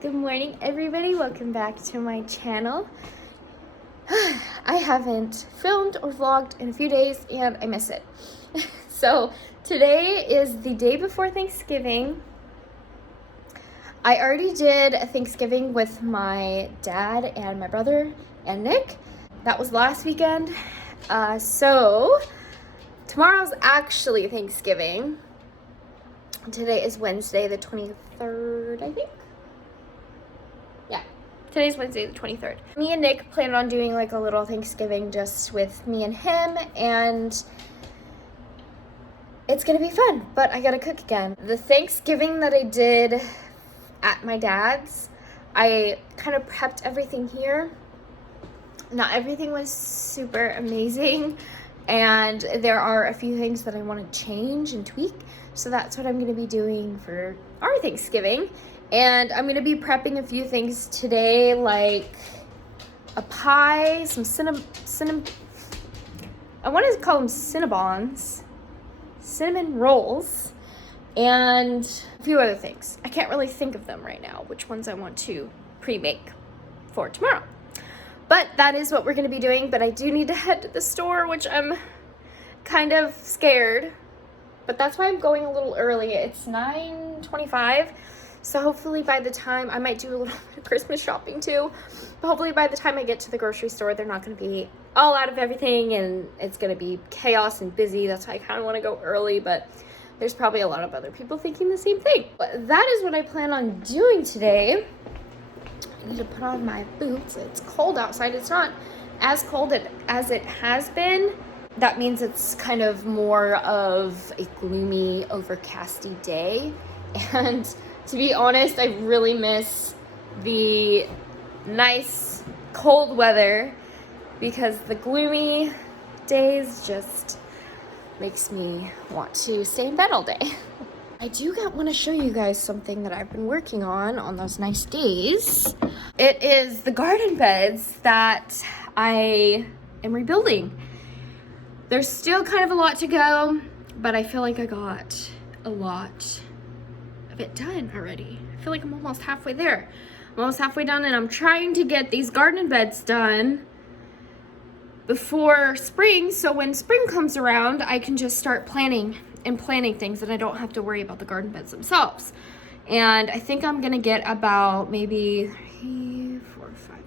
Good morning, everybody. Welcome back to my channel. I haven't filmed or vlogged in a few days and I miss it. So today is the day before Thanksgiving. I already did a Thanksgiving with my dad and my brother and Nick. That was last weekend. So tomorrow's actually Thanksgiving. Today is Wednesday the 23rd, I think. Yeah, today's Wednesday the 23rd. Me and Nick planned on doing like a little Thanksgiving just with me and him, and it's gonna be fun, but I gotta cook again. The Thanksgiving that I did at my dad's, I kind of prepped everything here. Not everything was super amazing, and there are a few things that I want to change and tweak, so that's what I'm going to be doing for our Thanksgiving. And I'm going to be prepping a few things today, like a pie, some I want to call them cinnabons, cinnamon rolls, and a few other things. I can't really think of them right now, which ones I want to pre-make for tomorrow. But that is what we're going to be doing. But I do need to head to the store, which I'm kind of scared. But that's why I'm going a little early. It's 9:25. So hopefully by the time, I might do a little bit of Christmas shopping too. But hopefully by the time I get to the grocery store, they're not going to be all out of everything. And it's going to be chaos and busy. That's why I kind of want to go early. But there's probably a lot of other people thinking the same thing. But that is what I plan on doing today. I need to put on my boots. It's cold outside. It's not as cold as it has been. That means it's kind of more of a gloomy, overcasty day. And to be honest, I really miss the nice cold weather because the gloomy days just makes me want to stay in bed all day. I do want to show you guys something that I've been working on those nice days. It is the garden beds that I am rebuilding. There's still kind of a lot to go, but I feel like I got a lot of it done already. I feel like I'm almost halfway there. I'm almost halfway done, and I'm trying to get these garden beds done before spring, so when spring comes around, I can just start planting things and I don't have to worry about the garden beds themselves. And I think I'm gonna get about maybe 3, 4, 5,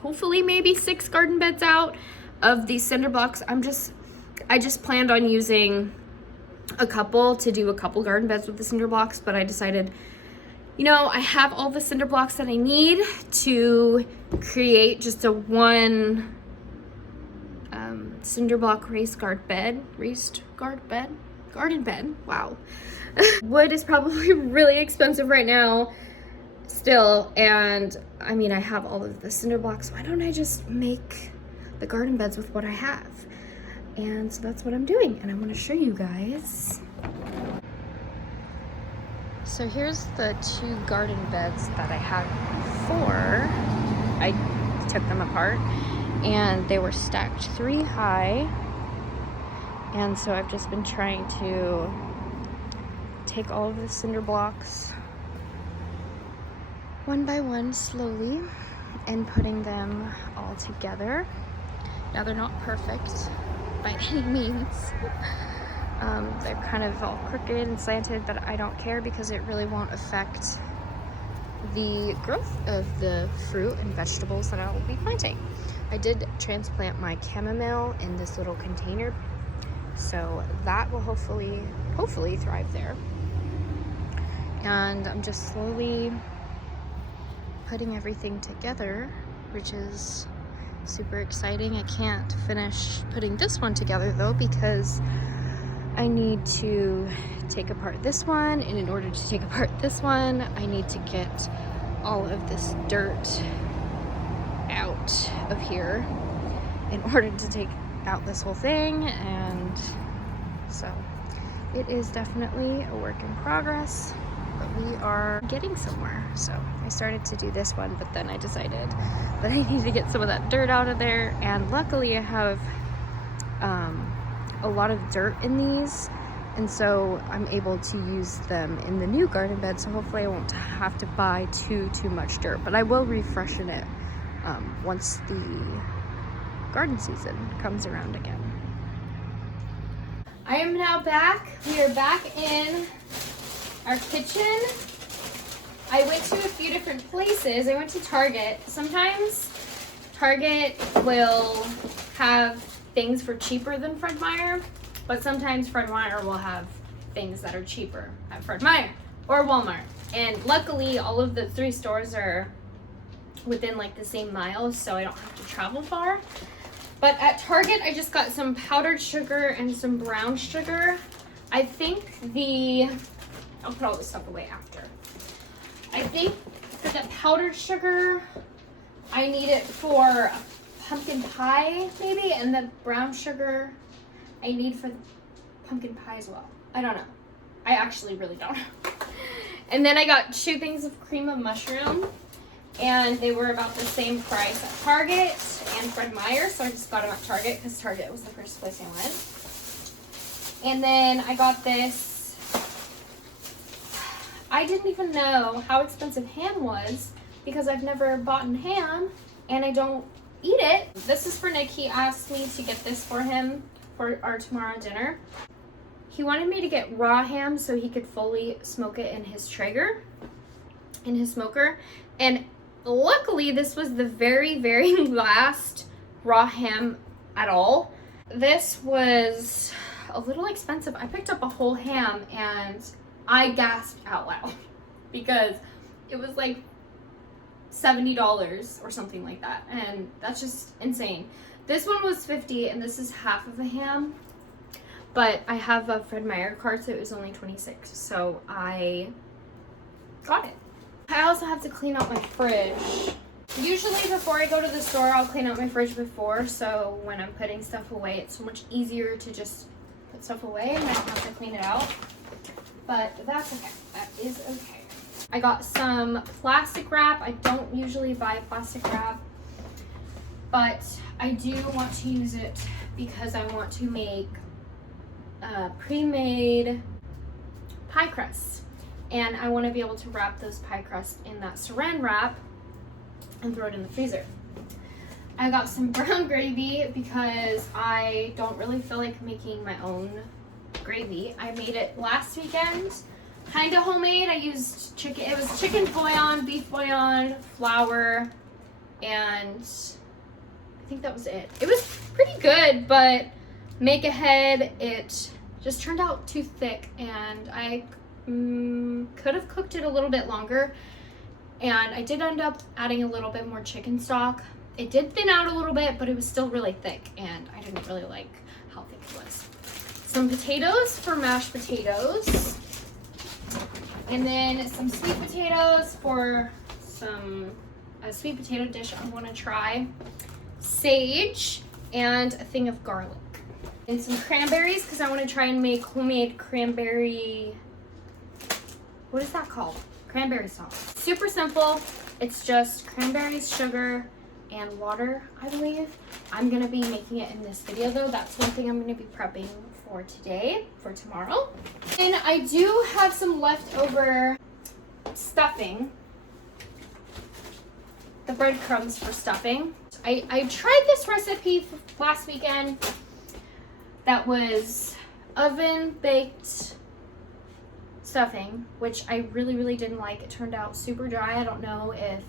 hopefully maybe 6 garden beds out of these cinder blocks. I just planned on using a couple to do a couple garden beds with the cinder blocks, but I decided, you know, I have all the cinder blocks that I need to create just a one cinder block garden bed. Wow. Wood is probably really expensive right now still, and I mean, I have all of the cinder blocks. Why don't I just make the garden beds with what I have? And so that's what I'm doing, and I want to show you guys. So here's the 2 garden beds that I had before. I took them apart and they were stacked 3 high. And so I've just been trying to take all of the cinder blocks one by one slowly and putting them all together. Now they're not perfect by any means. They're kind of all crooked and slanted, but I don't care because it really won't affect the growth of the fruit and vegetables that I will be planting. I did transplant my chamomile in this little container, so that will hopefully thrive there. And I'm just slowly putting everything together, which is super exciting. I can't finish putting this one together though because I need to take apart this one, and in order to take apart this one, I need to get all of this dirt out of here in order to take out this whole thing. And so it is definitely a work in progress, but we are getting somewhere. So I started to do this one, but then I decided that I need to get some of that dirt out of there, and luckily I have a lot of dirt in these And so I'm able to use them in the new garden bed, so hopefully I won't have to buy too much dirt, but I will refreshen it once the garden season comes around again. I am now back. We are back in our kitchen. I went to a few different places. I went to Target. Sometimes Target will have things for cheaper than Fred Meyer, but sometimes Fred Meyer will have things that are cheaper at Fred Meyer or Walmart. And luckily, all of the 3 stores are within like the same mile, so I don't have to travel far. But at Target, I just got some powdered sugar and some brown sugar. I think I'll put all this stuff away after. I think for the powdered sugar, I need it for pumpkin pie maybe, and the brown sugar I need for the pumpkin pie as well. I don't know. I actually really don't know. And then I got 2 things of cream of mushroom, and they were about the same price at Target and Fred Meyer, so I just got them at Target because Target was the first place I went. And then I got this. I didn't even know how expensive ham was because I've never bought ham and I don't eat it. This is for Nick. He asked me to get this for him for our tomorrow dinner. He wanted me to get raw ham so he could fully smoke it in his Traeger, in his smoker. And luckily this was the very last raw ham at all. This was a little expensive. I picked up a whole ham and I gasped out loud because it was like $70 or something like that, and that's just insane. This one was $50 and this is half of a ham, but I have a Fred Meyer card, so it was only $26, so I got it. I also have to clean out my fridge. Usually before I go to the store, I'll clean out my fridge before, so when I'm putting stuff away, it's so much easier to just put stuff away and I don't have to clean it out. But that's okay. That is okay. I got some plastic wrap. I don't usually buy plastic wrap, but I do want to use it because I want to make pre-made pie crusts. And I want to be able to wrap those pie crusts in that saran wrap and throw it in the freezer. I got some brown gravy because I don't really feel like making my own gravy. I made it last weekend, kind of homemade. I used chicken. It was chicken bouillon, beef bouillon, flour, and I think that was it. It was pretty good, but make ahead, it just turned out too thick, and I could have cooked it a little bit longer, and I did end up adding a little bit more chicken stock. It did thin out a little bit, but it was still really thick, and I didn't really like how thick it was. Some potatoes for mashed potatoes, and then some sweet potatoes for a sweet potato dish I want to try, sage, and a thing of garlic, and some cranberries because I want to try and make homemade cranberry, what is that called? Cranberry sauce. Super simple. It's just cranberries, sugar, and water, I believe. I'm gonna be making it in this video though. That's one thing I'm gonna be prepping for today, for tomorrow. And I do have some leftover stuffing, the breadcrumbs for stuffing. I tried this recipe last weekend that was oven baked stuffing, which I really didn't like. It turned out super dry. I don't know if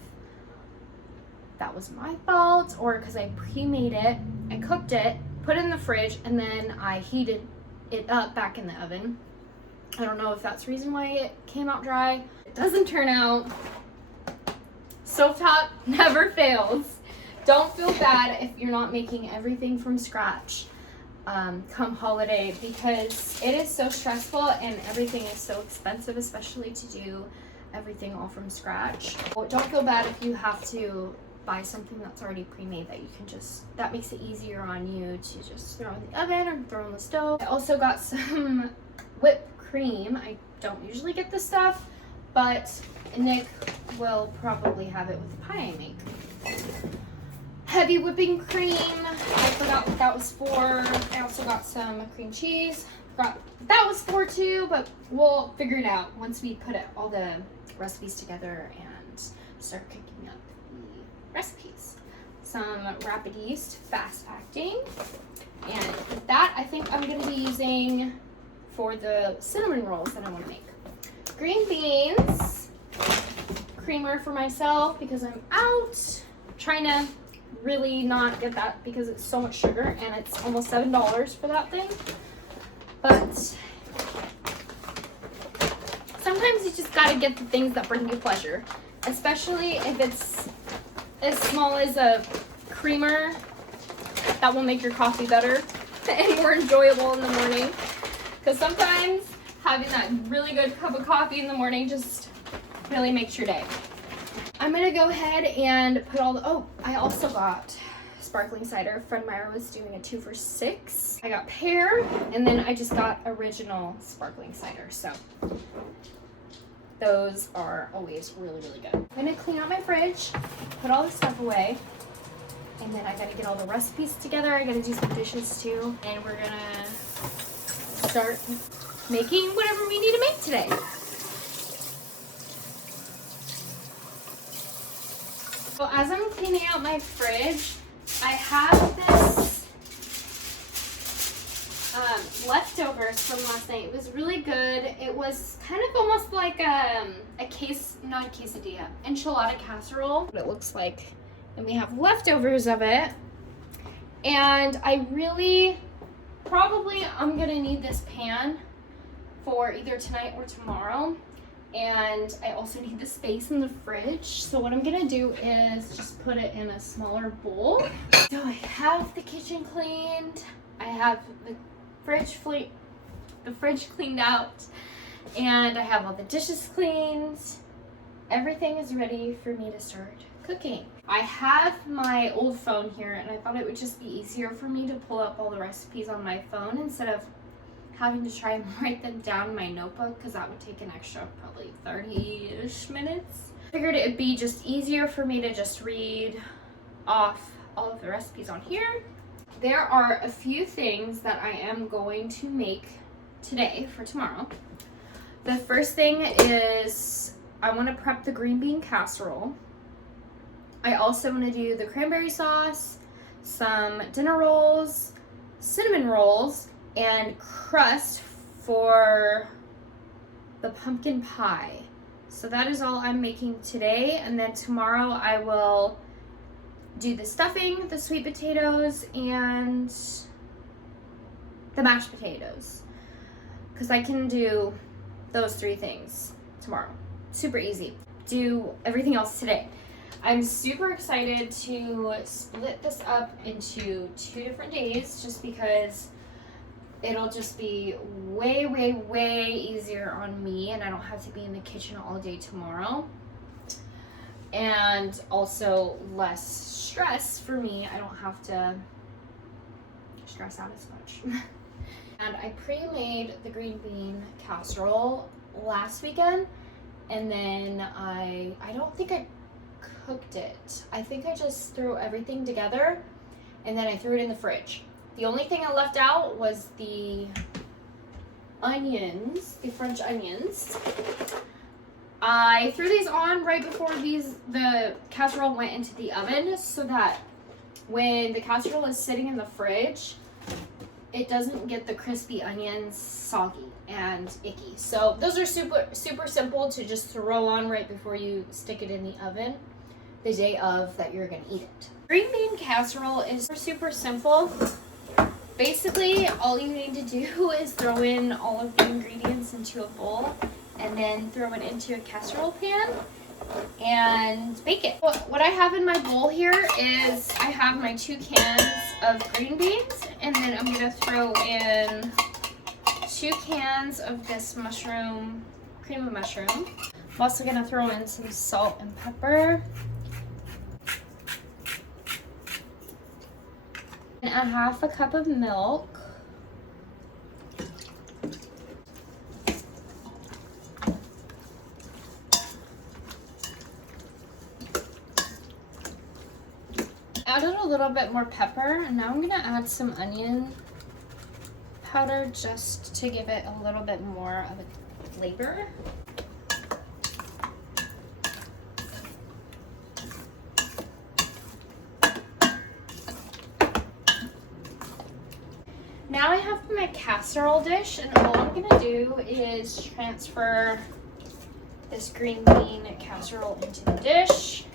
that was my fault or because I pre-made it. I cooked it, put it in the fridge, and then I heated it up back in the oven. I don't know if that's the reason why it came out dry. It doesn't turn out. Stovetop never fails. Don't feel bad if you're not making everything from scratch come holiday, because it is so stressful and everything is so expensive, especially to do everything all from scratch. Don't feel bad if you have to buy something that's already pre-made, that you can just, that makes it easier on you to just throw in the oven or throw in the stove. I also got some whipped cream. I don't usually get this stuff, but Nick will probably have it with the pie I make. Heavy whipping cream. I forgot what that was for. I also got some cream cheese. forgot what that was for too, but we'll figure it out once we put all the recipes together and start cooking up the recipes. Some rapid yeast fast acting, and with that I think I'm going to be using for the cinnamon rolls that I want to make. Green beans, creamer for myself because I'm out trying to really not get that because it's so much sugar and it's almost $7 for that thing. But sometimes you just gotta get the things that bring you pleasure, especially if it's as small as a creamer that will make your coffee better and more enjoyable in the morning. Because sometimes having that really good cup of coffee in the morning just really makes your day. I'm gonna go ahead and put all the, oh, I also got sparkling cider. Friend Myra was doing a 2 for $6. I got pear, and then I just got original sparkling cider. So those are always really, really good. I'm gonna clean out my fridge, put all this stuff away, and then I gotta get all the recipes together. I gotta do some dishes too, and we're gonna start making whatever we need to make today. So as I'm cleaning out my fridge, I have this leftovers from last night. It was really good. It was kind of almost like not quesadilla, enchilada casserole. What it looks like. And we have leftovers of it. And I really, I'm gonna need this pan for either tonight or tomorrow. And I also need the space in the fridge. So what I'm gonna do is just put it in a smaller bowl. So I have the kitchen cleaned. I have the fridge cleaned out. And I have all the dishes cleaned. Everything is ready for me to start cooking. I have my old phone here and I thought it would just be easier for me to pull up all the recipes on my phone instead of having to try and write them down in my notebook because that would take an extra probably 30-ish minutes. Figured it would be just easier for me to just read off all of the recipes on here. There are a few things that I am going to make today for tomorrow. The first thing is I want to prep the green bean casserole. I also want to do the cranberry sauce, some dinner rolls, cinnamon rolls, and crust for the pumpkin pie. So that is all I'm making today, and then tomorrow I will do the stuffing, the sweet potatoes, and the mashed potatoes, because I can do those 3 things tomorrow. Super easy. Do everything else today. I'm super excited to split this up into 2 different days just because it'll just be way, way, way easier on me and I don't have to be in the kitchen all day tomorrow. And also less stress for me. I don't have to stress out as much. And I pre-made the green bean casserole last weekend and then I don't think I cooked it. I think I just threw everything together and then I threw it in the fridge. The only thing I left out was the onions, the French onions. I threw these on right before the casserole went into the oven so that when the casserole is sitting in the fridge, it doesn't get the crispy onions soggy and icky. So those are super, super simple to just throw on right before you stick it in the oven the day of that you're gonna eat it. Green bean casserole is super simple. Basically, all you need to do is throw in all of the ingredients into a bowl and then throw it into a casserole pan and bake it. What I have in my bowl here is I have my 2 cans of green beans and then I'm gonna throw in 2 cans of this cream of mushroom. I'm also gonna throw in some salt and pepper. And a 1/2 cup of milk. Added a little bit more pepper, and now I'm gonna add some onion powder just to give it a little bit more of a flavor. Now I have my casserole dish, and all I'm gonna do is transfer this green bean casserole into the dish.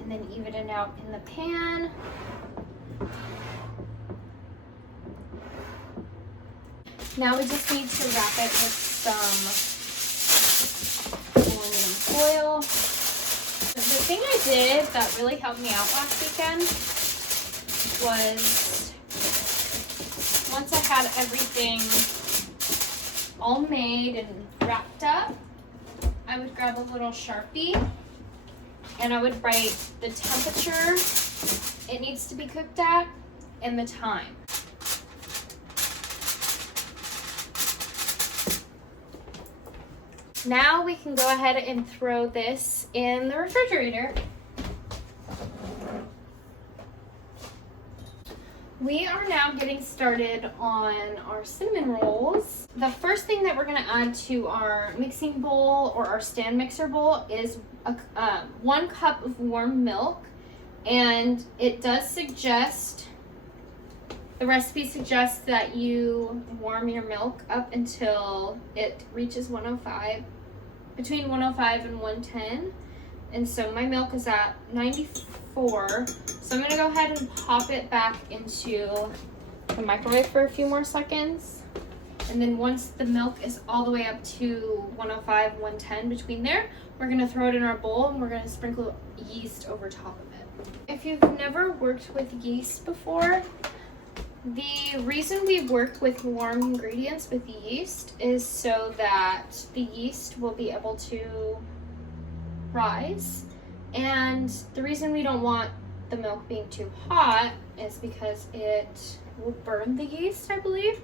And then even it out in the pan. Now we just need to wrap it with some aluminum foil. The thing I did that really helped me out last weekend was once I had everything all made and wrapped up, I would grab a little Sharpie and I would write the temperature it needs to be cooked at and the time. Now we can go ahead and throw this in the refrigerator. We are now getting started on our cinnamon rolls. The first thing that we're going to add to our mixing bowl or our stand mixer bowl is 1 cup of warm milk. And it does suggest, the recipe suggests that you warm your milk up until it reaches 105, between 105 and 110. And so my milk is at 94. So I'm gonna go ahead and pop it back into the microwave for a few more seconds. And then once the milk is all the way up to 105, 110, between there, we're gonna throw it in our bowl and we're gonna sprinkle yeast over top of it. If you've never worked with yeast before, the reason we work with warm ingredients with yeast is so that the yeast will be able to rise. And the reason we don't want the milk being too hot is because it will burn the yeast, I believe.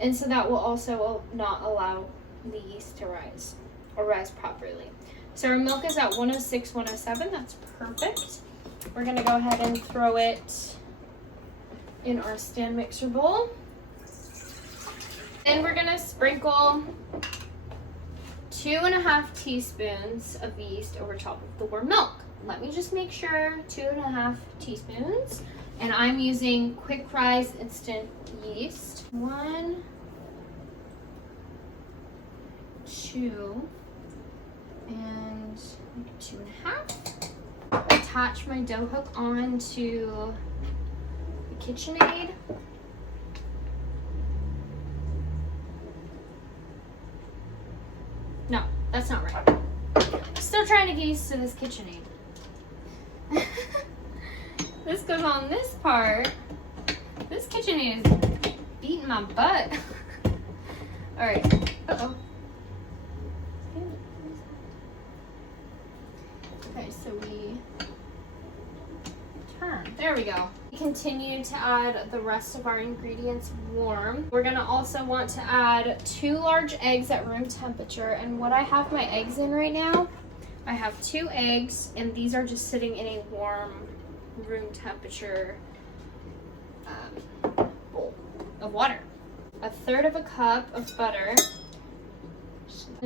And so that will also not allow the yeast to rise or rise properly. So our milk is at 106, 107. That's perfect. We're going to go ahead and throw it in our stand mixer bowl. Then we're going to sprinkle 2.5 teaspoons of yeast over top of the warm milk. Let me just make sure, 2.5 teaspoons. And I'm using quick rise instant yeast. 1, 2, and 2.5. Attach my dough hook onto the KitchenAid. No, that's not right. I'm still trying to get used to this KitchenAid. This goes on this part. This KitchenAid is beating my butt. All right. Uh-oh. Okay, so we turn. There we go. We continue to add the rest of our ingredients warm. We're gonna also want to add 2 large eggs at room temperature. And what I have my eggs in right now, I have 2 eggs, and these are just sitting in a warm room temperature bowl of water. 1/3 cup of butter.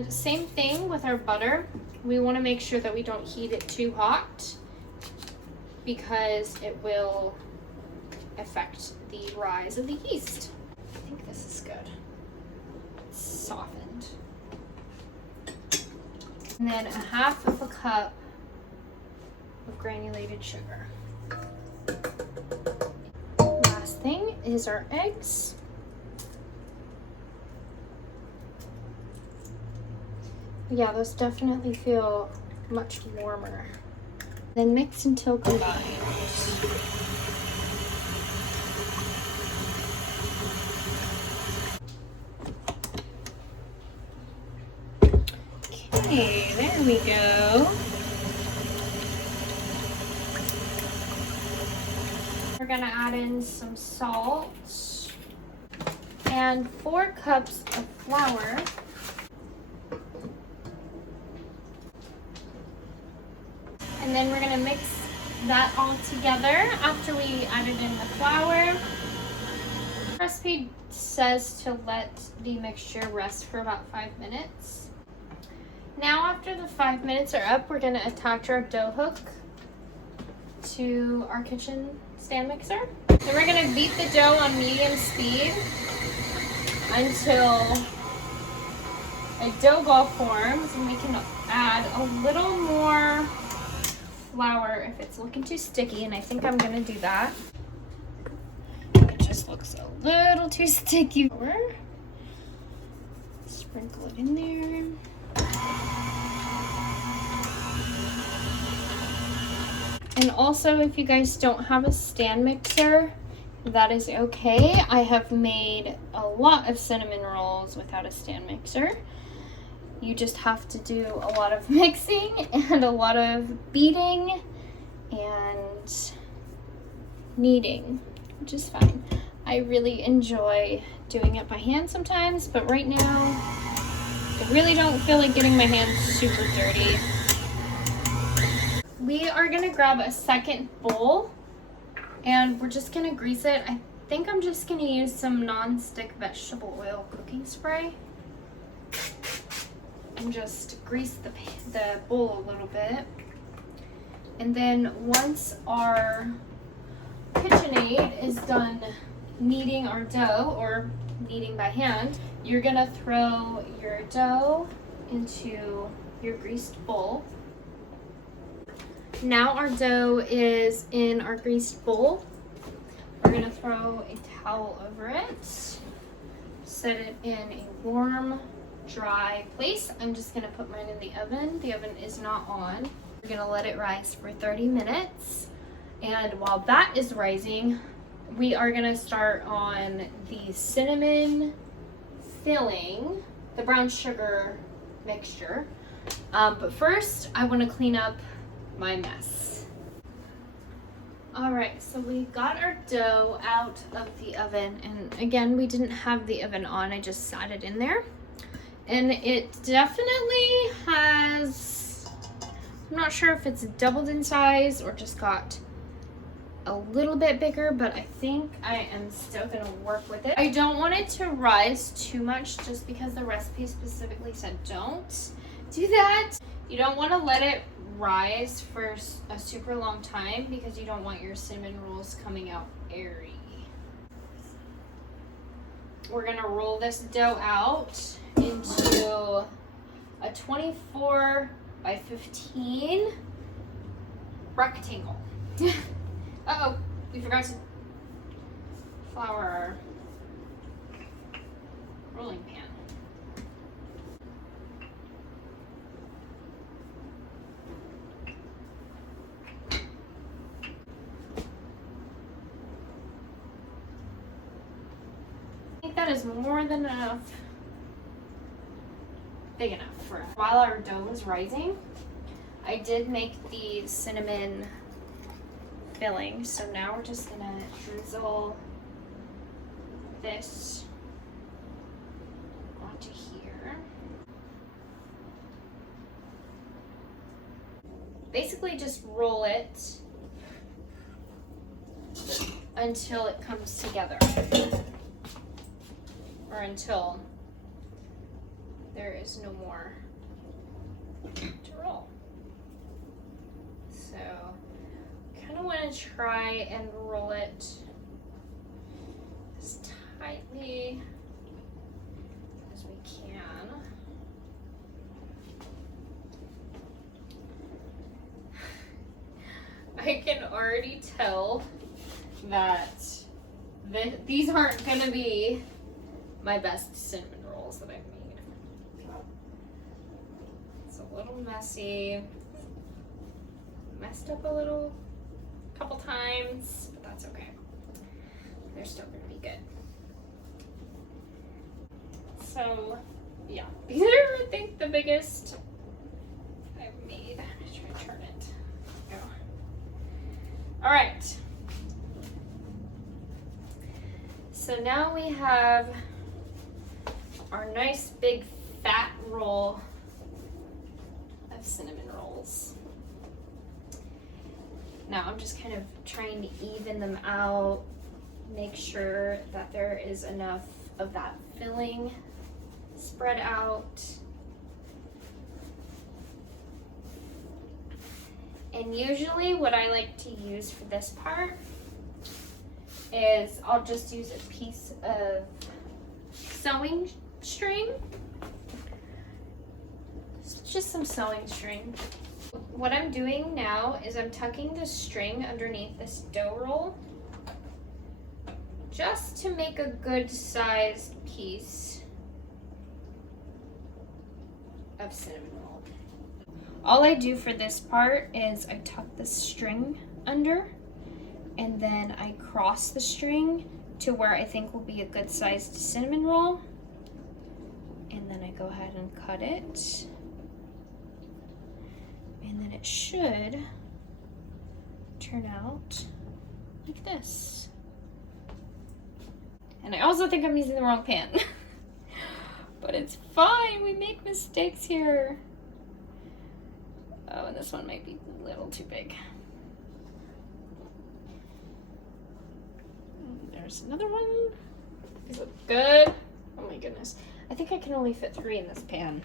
Same thing with our butter. We want to make sure that we don't heat it too hot because it will affect the rise of the yeast. I think this is good. It's softened. And then 1/2 cup of granulated sugar. Last thing is our eggs. Yeah, those definitely feel much warmer. Then mix until combined. Okay, there we go. We're gonna add in some salt and 4 cups of flour. And And then we're gonna mix that all together after we added in the flour. The recipe says to let the mixture rest for about 5 minutes. Now after the 5 minutes are up, we're gonna attach our dough hook to our kitchen stand mixer. Then we're gonna beat the dough on medium speed until a dough ball forms, and we can add a little more flour if it's looking too sticky, and I think I'm gonna do that. It just looks a little too sticky. Sprinkle it in there. And also, if you guys don't have a stand mixer, that is okay. I have made a lot of cinnamon rolls without a stand mixer. You just have to do a lot of mixing and a lot of beating and kneading, which is fine. I really enjoy doing it by hand sometimes, but right now I really don't feel like getting my hands super dirty. We are gonna grab a second bowl and we're just gonna grease it. I think I'm just gonna use some non-stick vegetable oil cooking spray and just grease the bowl a little bit. And then once our KitchenAid is done kneading our dough, or kneading by hand, you're gonna throw your dough into your greased bowl. Now our dough is in our greased bowl. We're gonna throw a towel over it, set it in a warm, dry place. I'm just gonna put mine in the oven. The oven is not on. We're gonna let it rise for 30 minutes. And while that is rising, we are gonna start on the cinnamon filling, the brown sugar mixture. But first, I wanna clean up my mess. All right, so we got our dough out of the oven, and again, we didn't have the oven on. I just sat it in there. And it definitely has, I'm not sure if it's doubled in size or just got a little bit bigger, but I think I am still gonna work with it. I don't want it to rise too much just because the recipe specifically said don't do that. You don't wanna let it rise for a super long time because you don't want your cinnamon rolls coming out airy. We're gonna roll this dough out into a 24 by 15 rectangle. Uh-oh, we forgot to flour our rolling pan. I think that is more than enough. Big enough for us. While our dough is rising, I did make the cinnamon filling. So now we're just gonna drizzle this onto here. Basically just roll it until it comes together, or until there is no more to roll. So kind of want to try and roll it as tightly as we can. I can already tell that these aren't going to be my best cinnamon rolls that I've made. It's a little messy. Messed up a couple times, but that's okay. They're still gonna be good. So yeah, these are, I think, the biggest I've made. I'm gonna try to turn it. Go. All right. So now we have our nice big fat roll of cinnamon rolls. Now I'm just kind of trying to even them out, make sure that there is enough of that filling spread out. And usually what I like to use for this part is I'll just use a piece of sewing string. Just some sewing string. What I'm doing now is I'm tucking the string underneath this dough roll just to make a good sized piece of cinnamon roll. All I do for this part is I tuck the string under and then I cross the string to where I think will be a good sized cinnamon roll, and then I go ahead and cut it, and then it should turn out like this. And I also think I'm using the wrong pan. But it's fine, we make mistakes here. Oh, and this one might be a little too big. There's another one. Is it good? Oh my goodness. I think I can only fit 3 in this pan.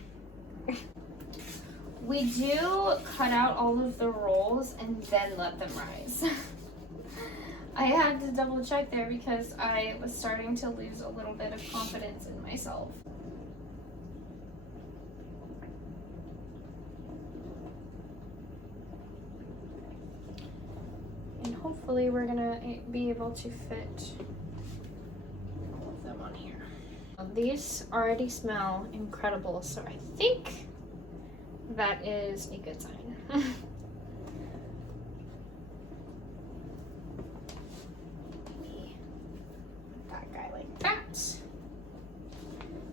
We do cut out all of the rolls and then let them rise. I had to double check there because I was starting to lose a little bit of confidence in myself. And hopefully we're gonna be able to fit all of them on here. These already smell incredible, so I think that is a good sign. That guy like that.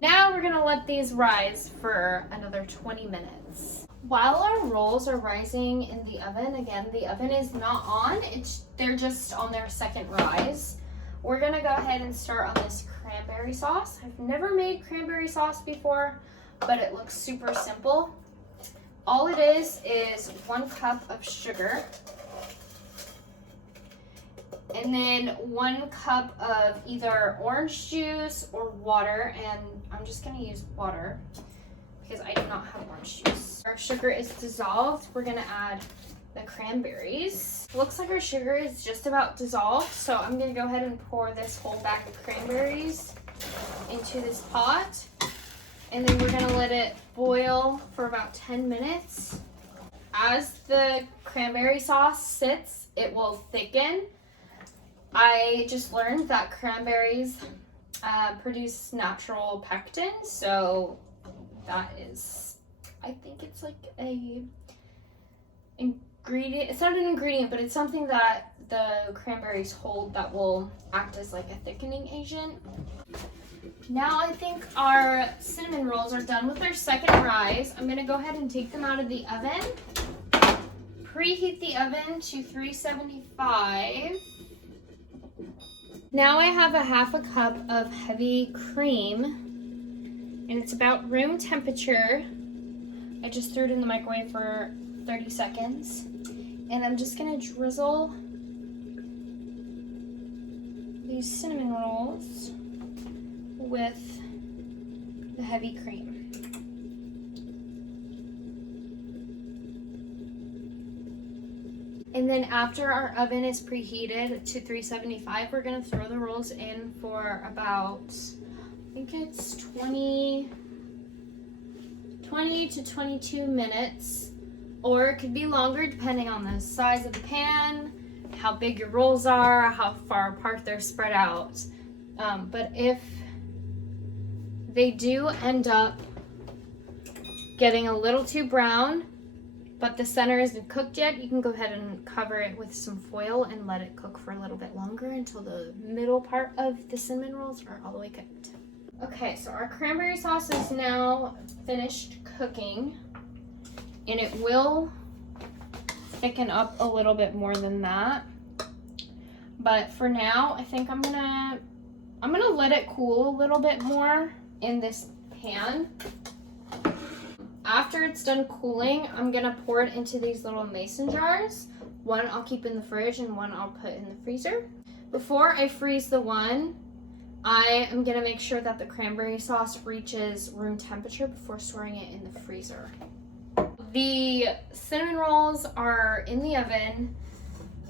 Now we're gonna let these rise for another 20 minutes. While our rolls are rising in the oven, again, the oven is not on, they're just on their second rise. We're gonna go ahead and start on this cranberry sauce. I've never made cranberry sauce before, but it looks super simple. All it is 1 cup of sugar, and then 1 cup of either orange juice or water, and I'm just gonna use water because I do not have orange juice. Our sugar is dissolved. We're gonna add the cranberries. Looks like our sugar is just about dissolved, so I'm gonna go ahead and pour this whole bag of cranberries into this pot, and then we're gonna let it boil for about 10 minutes. As the cranberry sauce sits, it will thicken. I just learned that cranberries produce natural pectin, so that is, I think it's like a ingredient. It's not an ingredient, but it's something that the cranberries hold that will act as like a thickening agent. Now I think our cinnamon rolls are done with their second rise. I'm gonna go ahead and take them out of the oven. Preheat the oven to 375. Now I have a 1/2 cup of heavy cream, and it's about room temperature. I just threw it in the microwave for 30 seconds. And I'm just gonna drizzle these cinnamon rolls with the heavy cream. And then after our oven is preheated to 375, we're gonna throw the rolls in for about, I think it's 20 to 22 minutes, or it could be longer depending on the size of the pan, how big your rolls are, how far apart they're spread out. But if they do end up getting a little too brown, but the center isn't cooked yet, you can go ahead and cover it with some foil and let it cook for a little bit longer until the middle part of the cinnamon rolls are all the way cooked. Okay, so our cranberry sauce is now finished cooking, and it will thicken up a little bit more than that. But for now, I think I'm gonna let it cool a little bit more in this pan. After it's done cooling, I'm gonna pour it into these little mason jars. One I'll keep in the fridge and one I'll put in the freezer. Before I freeze the one, I am gonna make sure that the cranberry sauce reaches room temperature before storing it in the freezer. The cinnamon rolls are in the oven,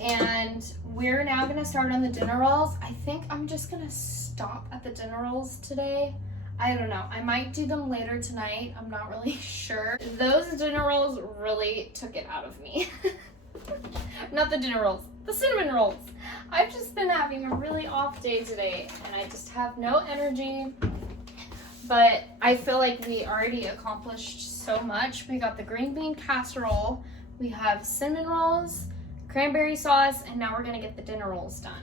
and we're now gonna start on the dinner rolls. I think I'm just gonna stop at the dinner rolls today. I don't know, I might do them later tonight. I'm not really sure. Those dinner rolls really took it out of me. Not the dinner rolls, the cinnamon rolls. I've just been having a really off day today and I just have no energy. But I feel like we already accomplished so much. We got the green bean casserole, we have cinnamon rolls, cranberry sauce, and now we're gonna get the dinner rolls done.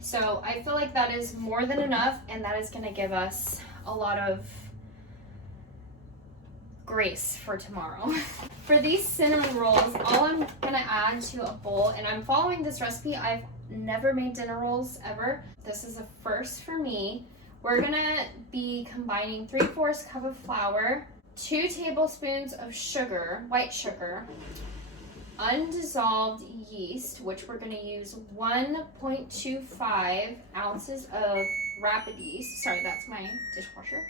So I feel like that is more than enough, and that is gonna give us a lot of grace for tomorrow. For these cinnamon rolls, all I'm gonna add to a bowl, and I'm following this recipe. I've never made dinner rolls ever. This is a first for me. We're gonna be combining 3/4 cup of flour, 2 tablespoons of sugar, white sugar, undissolved yeast, which we're gonna use 1.25 ounces of rapid yeast. Sorry, that's my dishwasher.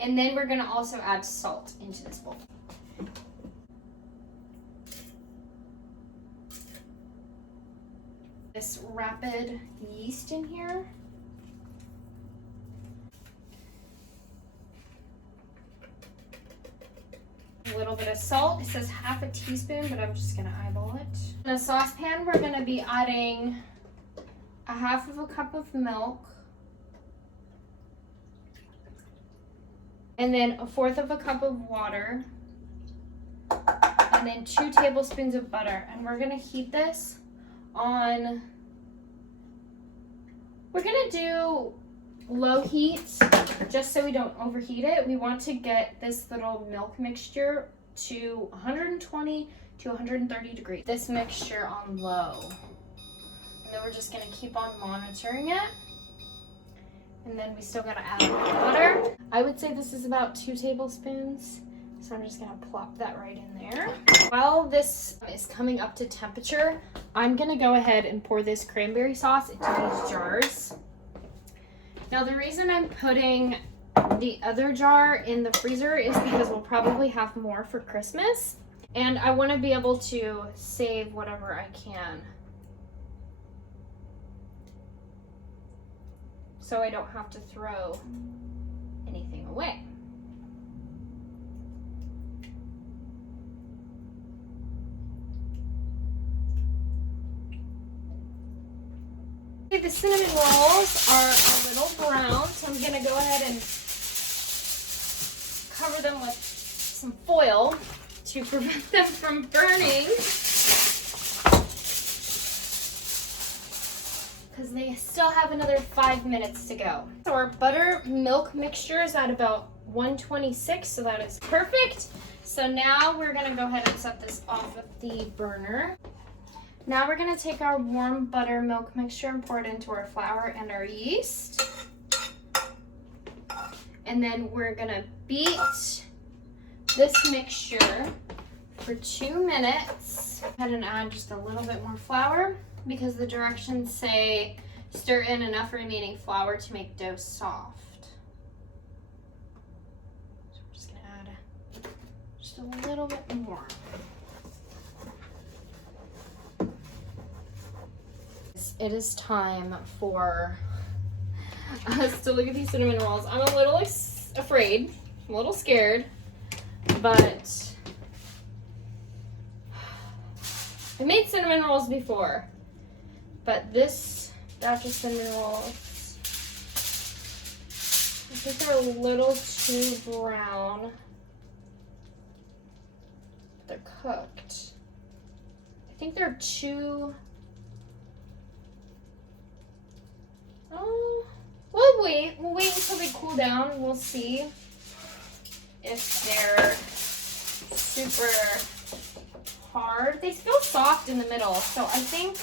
And then we're gonna also add salt into this bowl. This rapid yeast in here. A little bit of salt. It says half a teaspoon, but I'm just gonna eyeball it. In a saucepan, we're gonna be adding a half of a cup of milk, and then 1/4 of a cup of water, and then 2 tablespoons of butter. And we're gonna heat this on, we're gonna do low heat just so we don't overheat it. We want to get this little milk mixture to 120 to 130 degrees. This mixture on low. And then we're just gonna keep on monitoring it. And then we still gotta add water. I would say this is about 2 tablespoons. So I'm just gonna plop that right in there. While this is coming up to temperature, I'm gonna go ahead and pour this cranberry sauce into these jars. Now the reason I'm putting the other jar in the freezer is because we'll probably have more for Christmas. And I wanna be able to save whatever I can, so I don't have to throw anything away. The cinnamon rolls are a little brown, so I'm gonna go ahead and cover them with some foil to prevent them from burning, because they still have another 5 minutes to go. So our buttermilk mixture is at about 126, so that is perfect. So now we're gonna go ahead and set this off of the burner. Now we're gonna take our warm buttermilk mixture and pour it into our flour and our yeast. And then we're gonna beat this mixture for 2 minutes. Go ahead and add just a little bit more flour, because the directions say stir in enough remaining flour to make dough soft. So we're just gonna add just a little bit more. It is time for us to look at these cinnamon rolls. I'm a little afraid, I'm a little scared, but I made cinnamon rolls before, but this batch of cinnamon rolls, I think they're a little too brown. They're cooked. I think they're too... Oh, we'll wait until they cool down and we'll see if they're super hard. They feel soft in the middle, so I think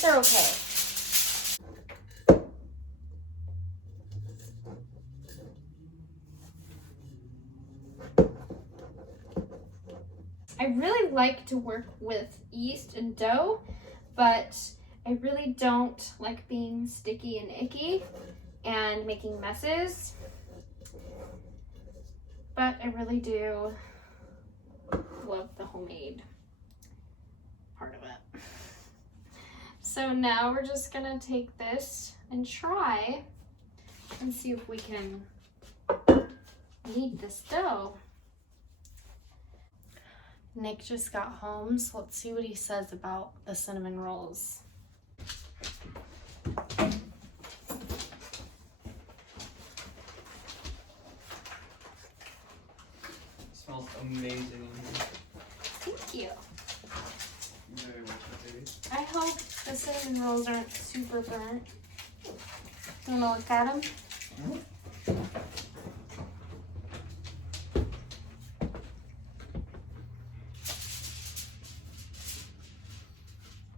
they're okay. like to work with yeast and dough, but I really don't like being sticky and icky and making messes. But I really do love the homemade part of it. So now we're just gonna take this and try and see if we can knead this dough. Nick just got home, so let's see what he says about the cinnamon rolls. It smells amazing in here. Thank you. Very much, baby. I hope the cinnamon rolls aren't super burnt. You wanna look at them?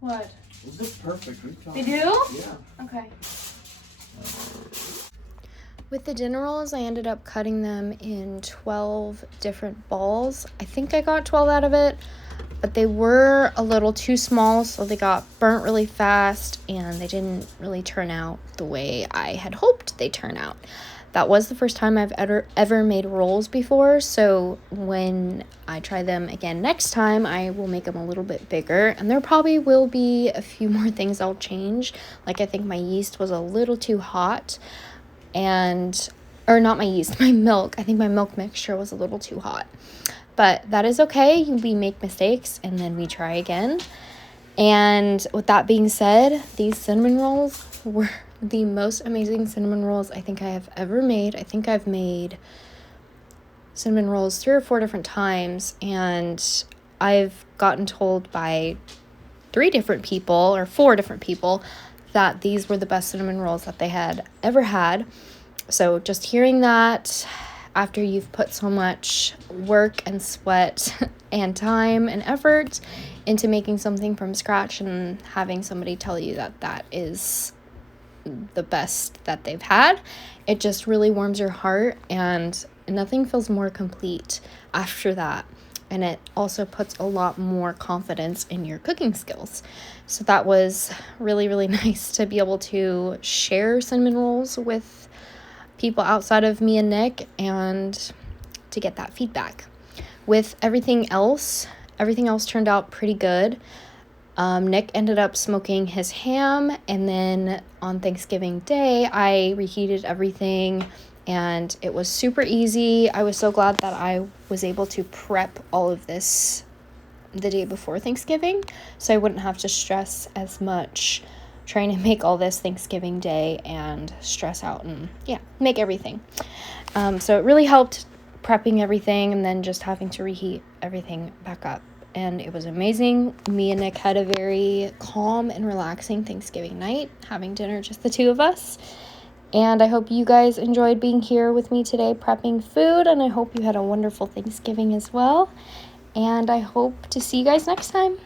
What? Those look perfect. They do? Yeah. Okay. With the dinner rolls, I ended up cutting them in 12 different balls. I think I got 12 out of it, but they were a little too small, so they got burnt really fast, and they didn't really turn out the way I had hoped they turn out. That was the first time I've ever made rolls before, so when I try them again next time, I will make them a little bit bigger, and there probably will be a few more things I'll change. Like, I think my yeast was a little too hot, or not my yeast, my milk. I think my milk mixture was a little too hot. But that is okay. We make mistakes, and then we try again. And with that being said, these cinnamon rolls were the most amazing cinnamon rolls I think I have ever made. I think I've made cinnamon rolls 3 or 4 different times, and I've gotten told by 4 different people that these were the best cinnamon rolls that they had ever had. So just hearing that after you've put so much work and sweat and time and effort into making something from scratch, and having somebody tell you that that is the best that they've had, it just really warms your heart, and nothing feels more complete after that. And it also puts a lot more confidence in your cooking skills. So that was really, really nice to be able to share cinnamon rolls with people outside of me and Nick, and to get that feedback. With everything else turned out pretty good. Nick ended up smoking his ham, and then on Thanksgiving Day, I reheated everything, and it was super easy. I was so glad that I was able to prep all of this the day before Thanksgiving, so I wouldn't have to stress as much trying to make all this Thanksgiving Day and stress out and make everything. So it really helped prepping everything and then just having to reheat everything back up. And it was amazing. Me and Nick had a very calm and relaxing Thanksgiving night, having dinner, just the two of us. And I hope you guys enjoyed being here with me today prepping food, and I hope you had a wonderful Thanksgiving as well. And I hope to see you guys next time.